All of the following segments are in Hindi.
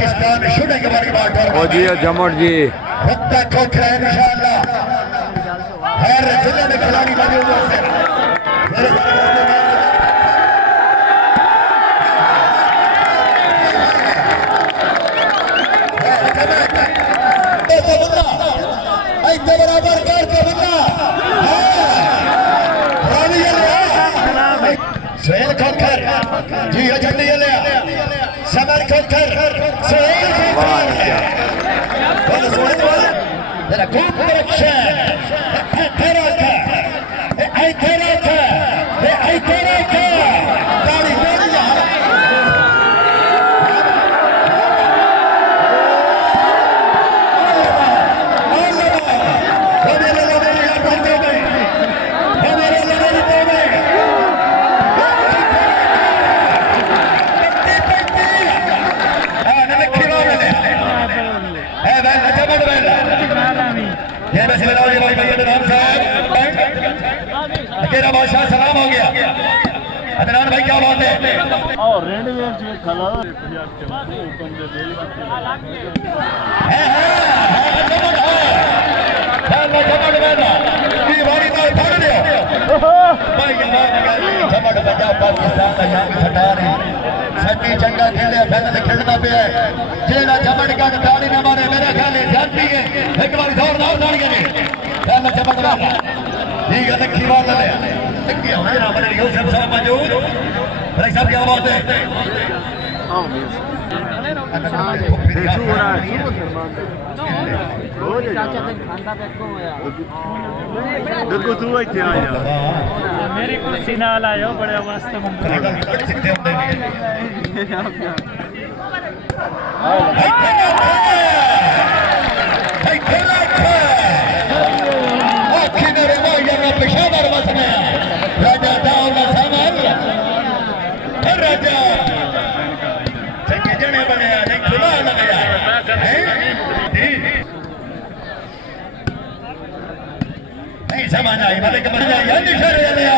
पाकिस्तान शूटिंग वाली बात ओ जी जमट जी वक्त खोखरा है इंशाअल्लाह हर जिले में खिलाड़ी मौजूद होते हैं बराबर करके बंदा सुहेल खोखर जी जल्दी लिया Samar Khokhar Suhail Della competition Teraka ai Teraka Dali Dali तेरा बादशाह सलाम हो गया अदनान भाई क्या बात है और रेडवेयर से खला सच्ची चंगा खेले फैसल खेलना पे जेड़ा चमट का ताड़ी न मारे मेरे ख्याल जाती है एक बार जोरदार ताड़ियां ने फैसल चमट वाला ठीक है लक्की वाला ले लक्की हमारा बड़े यूसुफ साहब मौजूद भाई साहब क्या बात है देखो तू इतने आया मेरी कुर्सी ना लायो बड़े वास्ते पेशावर बसने राजा दाऊदा सामल राजा जने बने नहीं खुला लगाया नहीं समझ आई मालिक बन जाए निशर लिया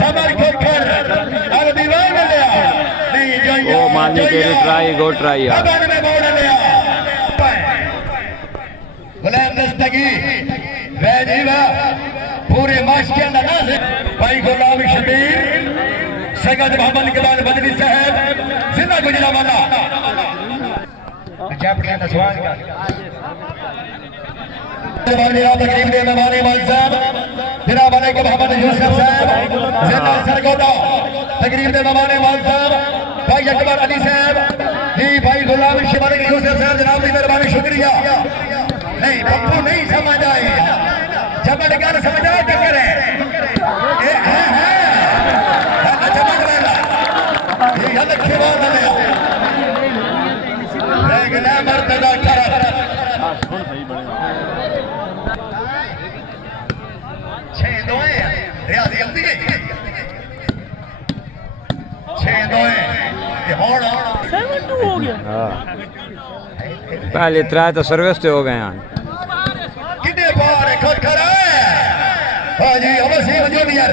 समर खोखर और दीवान लिया नहीं जो ओ मानी तेरी ट्राई गो ट्राई यार में बोल लिया गुलाम दस्तगी वैजीवा पूरे माश के अंदर नाज़िक भाई गुलाम शबीर सैयद मोहम्मद इकबाल बदरी साहब जिंदा गुजरा वाला जापड़ियां का सवाल का तकरीब दे मेहमाने साहब जनाब अलैकुम मोहम्मद यूसुफ साहब जिंदा सरगोदा तकरीब दे मेहमाने साहब भाई अकबर अली साहब जी भाई गुलाम शबीर यूसुफ साहब जनाब की मेहरबानी शुक्रिया नहीं पप्पू नहीं समझ आए जबड़ गल समझा चक्कर है जबड़ वाला ये लक्ष्य बात है लेकिन मर्तदा कर छह दोए रियाजी आती है छह दोए ये होड़ 7-2 हो गया हां पहले त्रा तो सर्विस से हो गए हैं कितने बार खोखर हाँ जी अवसी जूनियर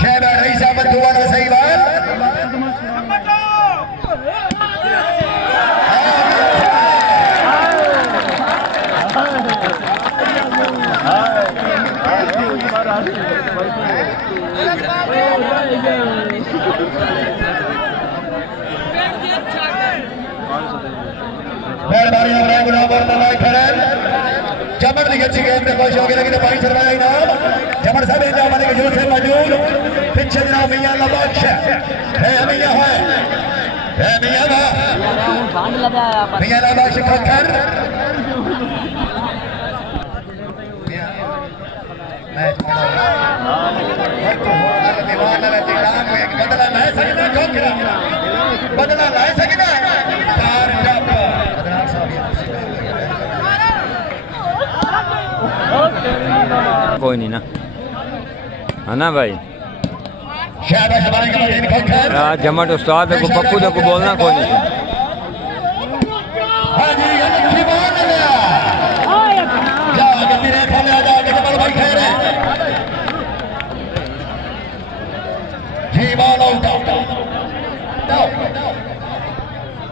शहबाज रईस अहमद दुआना सही बात मेहरबानी अमरा गुलाम बरतला खरल जमर दी अच्छी गेम में कोशिश होगी लेकिन भाई सरवाया इनाम जमर साहब इंजा मालिक जो से मौजूद पीछे जनाब मियां लबाश है मियां है मियां बांध लगाया मियां लबाश खोखर मैच दीवान ने दिलाम एक बदला ले सकता खोखर बदला ले सकता चार जब अदनान साहब कोई नहीं ना है ना भाई जमट उस्ताद को पप्पू को बोलना कोई नहीं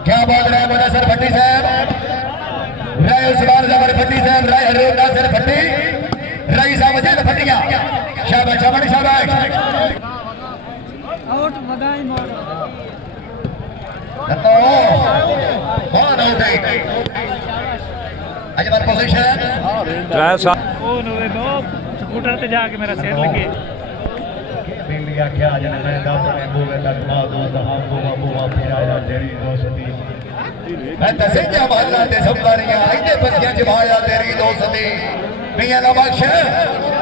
क्या बात है मुदस्सिर भट्टी साहब, राय उस्मान जबर भट्टी साहब, राय हरिओम नासिर भट्टी, राय सामजीद भट्टिया, शाबाश शाबाश शाबाश। आउट बधाई मोड़ बहुत आउट है Ajmal position oh no scooter पे जाके मेरा सिर लगे बिल्लिया क्या जन मैं दास में बोले तक मादो दहां बुआ बुआ फिराया तेरी दोस्ती मैं तसे क्या मारना ते संभारियां आइते बसियां जमाया तेरी दोस्ती मियां दा बख्श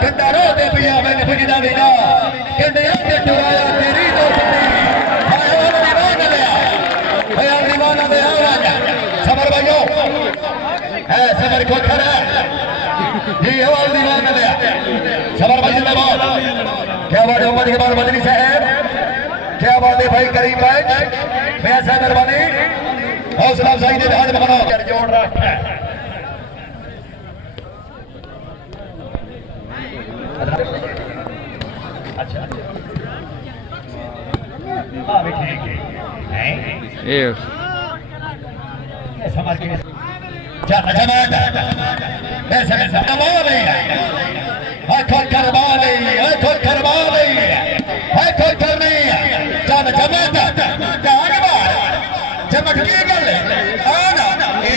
कंडारो दे पिया मैंने बुझदा बिना कंडे ते टुराया तेरी दोस्ती हाय ओ दीवाना लिया हाय दीवाना दे आवाज सबर भाइयों है सबर को खड़ा जी आवाज दीवाना लिया सबर भाई जिंदाबाद। क्या बात है उमर इकबाल मदनी साहब, क्या बात है भाई करीम भाई भैया साहब मेहरबानी हौसला अफजाई दे हाथ में जोड़ रहा है। अच्छा हाँ भी ठीक है ये समझ के चल जमात ऐसे कमा नहीं है खोल करवा नहीं है खोल करवा नहीं है खोल कर नहीं है चल जमात जान बाहर चमक के गल आना ए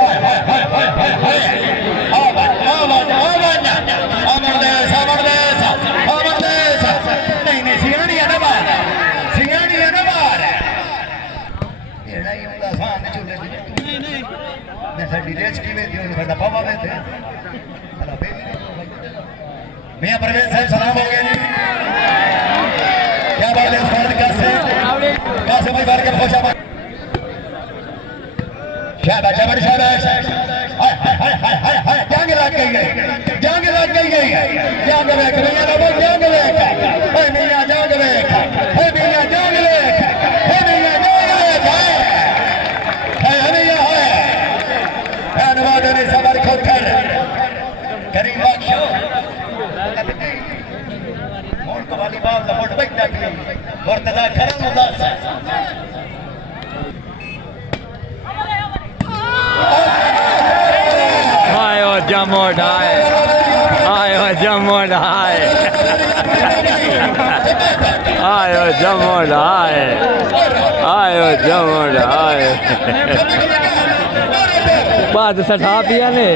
हाय हाय हाय हाय हाय आवाज आवाज आवाज अमर देश नहीं नहीं सियानी है ना बाहर सियानी है ना बाहर ये नहीं होता सामने चूल्हे नहीं मैं साडी रेस की में दियो बंदा पावा में थे अल्लाह पे मियां परवेज साहब सलाम हो गए जी क्या बात है उस्मान कासिम भाई बार के खोशा शाबाश शाबाश शाबाश हाय हाय हाय हाय हाय जांग लग गई है जांग लग गई है जांग वेख मियां ना बोल जांग वेख ओए मियां जांग वेख ओए मियां जांग वेख ओए मियां जांग वेख हाय मियां हाय धन्यवाद ने सबर खोकर करीम बख्शो मोड़ को वालीबाल दा मोड़ बैठा की मुर्तजा करम उदास आयो जमोड आए आयो जमोड आए आयो जमोड आए आयो जमोड आए बाद सठा पिया ने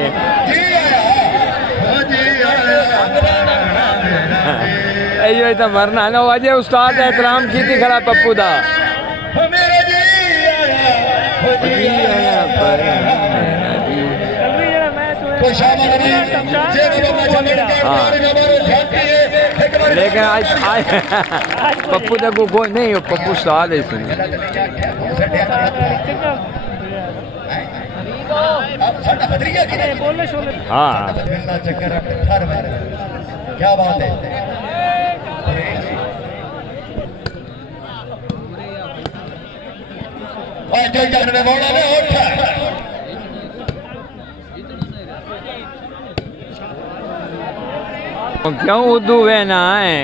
यो तो मरना ना वजह उस्ताद एहतराम की थी खरा पप्पू दा लेकिन आज पप्पू तक कोई नहीं हो पप्पू उस्ताद है इसमें हाँ क्या बात है जो जानने वाला ने उठा क्यों उर्दू है ना है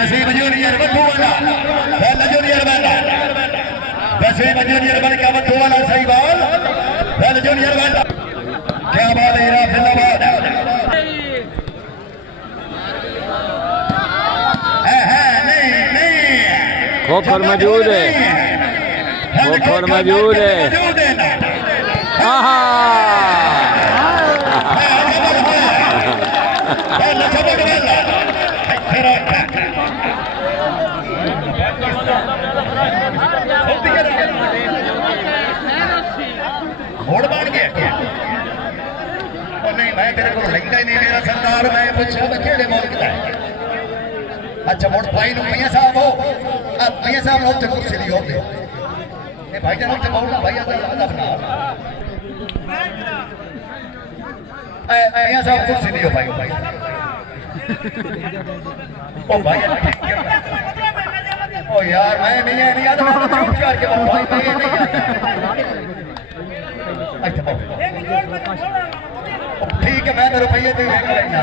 नसीब जूनियर बंधु वाला पहला जूनियर वाला नसीब जूनियर बन का बंधु वाला सही बॉल पहला जूनियर वाला क्या बात है इराफ जिंदाबाद खोखर मौजूद है खोखर मौजूद है मोड़ बन गया नहीं मैं तेरे को लंघा ही नहीं मेरा सरदार मैं पूछा मैं केड़े मुल्क का अच्छा मोड़ भाई नु मियां साहब हो अब मियां साहब नु ते कुर्सी दी होते ए भाई जान ते बोलना भाई अल्लाह बना ए मियां साहब कुर्सी दी हो भाई ओ भाई ओ यार मैं मियां नहीं आता मैं चुप करके भाई मैं नहीं अच्छा ठीक है मैं तो रुपये दे लेना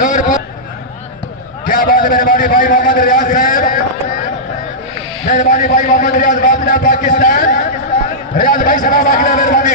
नूर क्या बात है मेहरबानी भाई मोहम्मद रियाज साहब मेहरबानी भाई मोहम्मद रियाज बाबला पाकिस्तान रियाज भाई सलाम आखिर मेहरबानी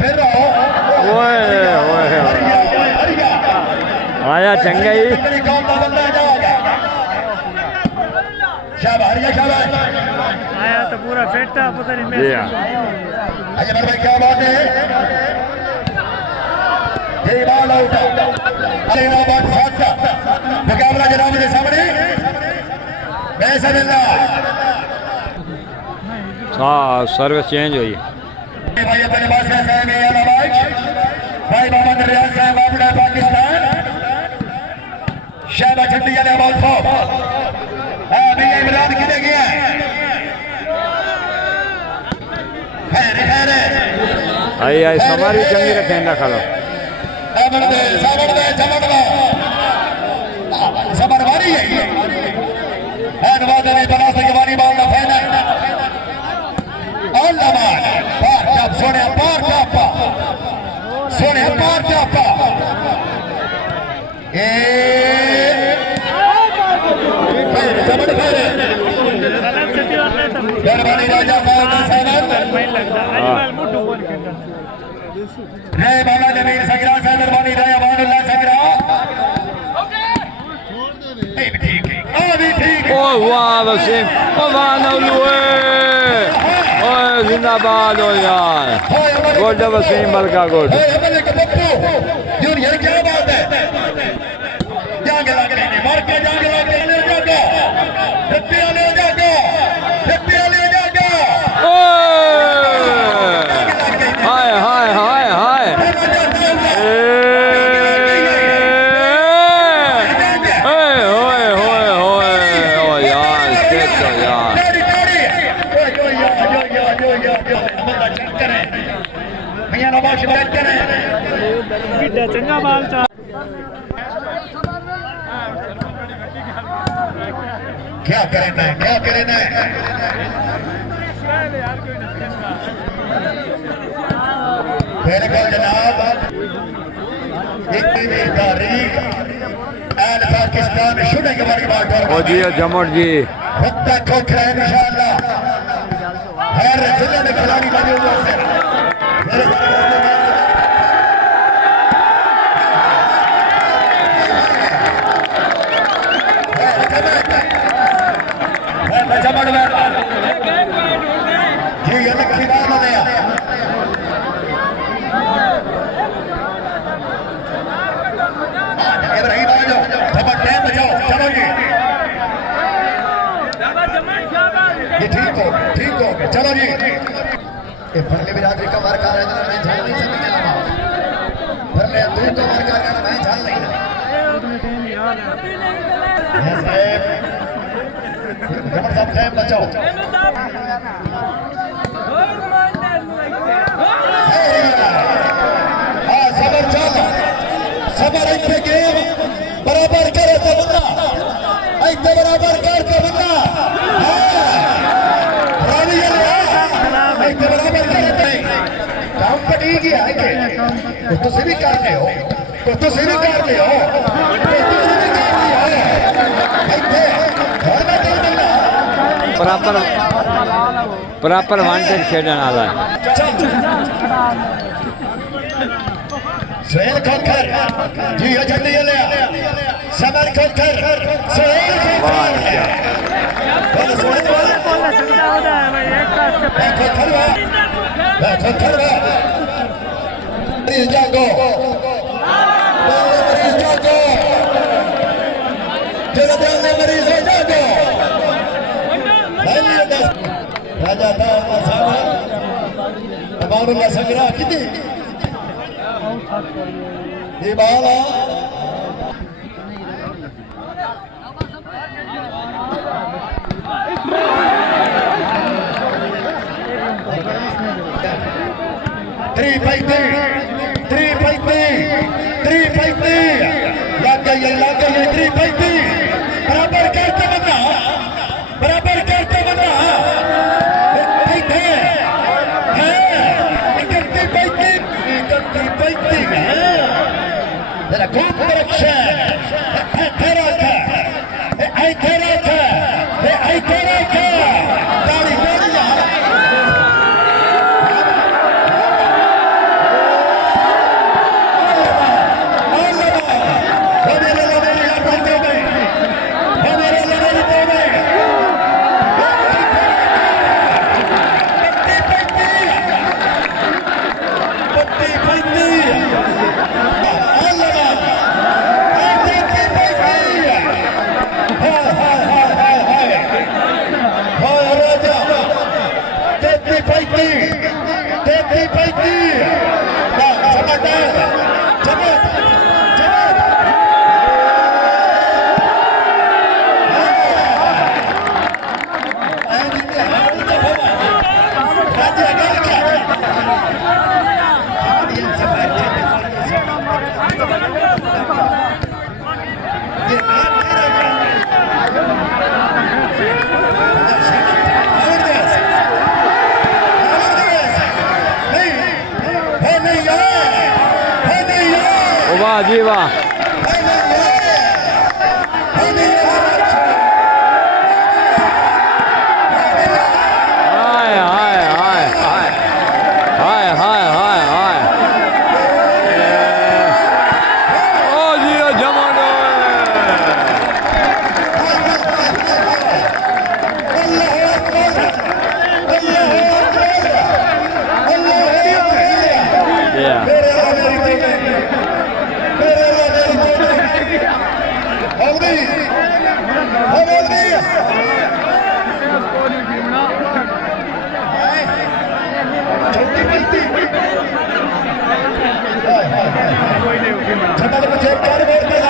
फिर रहो ओए ओए आया चंगा ही शाबाश हरिया शाबाश आया तो पूरा फेटा पता नहीं मैं अजमल भाई क्या बात है ये बाल आउट अलीनाबाद साथ का मुकाबला जनाब के सामने बिस्मिल्लाह हाँ सर्विस चेंज हुई भाई अपने पास है साहब अलीनाबाद भाई मोहम्मद रियाज साहब अपना पाकिस्तान शाबाश चंडी अलीनाबाद को अभी इमरान किधर गया खैर खैर आई आई हमारी चंगी रखें ना खालो समरवारी है नवाज़ अली बनास के बारी बाल का फाइनल अल्लाह पार टप सोने पार टप ए जमड़ खैर गलत सिटी और नहीं तब मेहरबानी राजा बाल साहब नहीं लगता अजमल मुट्ठू बोल के रे बाला जमीन सगरा से मेहरबानी राजा बानुल्लाह सगरा ठीक है अभी ठीक है ओ वाह वसीम ओ वाह नौलुए ओए जिंदाबाद हो यार गोड वसीम मलका गोड हमले के पप्पू जूनियर क्या बात है जाग लग रहे हैं मार के जाग लग रहे हैं जागा रत्ते वाले जागा हाय हाय हाय हाय ओए ओए ओए ओ यार देखो यार भैया नवाज शिवाज करें बिड्डा चंगा बाल चा क्या करना है मेरे को जनाब 21 तारीख एंड पाकिस्तान शूटिंग हमारी बात ओ जी जमोट जी वक्त खोखरा इंशाअल्लाह हर जिले में खिलाड़ी बने हुए हैं जी ये लक्ष्मी बात हो गया इब्राहिम आ जाओ थपड़ टाइम बचाओ चलो जी ये ठीक हो गया चलो जी ये फरले बिरादरी का मार कर रहे हैं मैं जान नहीं सकता फरले तू तो मार कर रहा मैं जान नहीं जबर साहब टाइम बचाओ हाँ सबर चल सबर इतने गेम बराबर करे तो बंदा इतने बराबर कर तो बंदा इतने बराबर करे तो काम पटी गया है तो से भी कर रहे हो तो से भी कर रहे हो प्रॉपर वांटेड खेलने वाला है सुहेल खोखर जी ये जल्दी ले समर खोखर सुहेल खोखर बोलो सुहेल बोलना सुविधा हो जाए भाई एक साथ से खोखर मरीज जागो जरा ध्यान से मरीज जागो राजा था बानुल्लाह सगरा कितनी ये बाला three fighting, lagi गई इतनी पैती बराबर करते बंदा Della contraction Teraka Dali Veglia वाह जी वाह हाय हाय हाय हाय हाय हाय हाय हाय ओ जी जमानो छटा तो चेक कर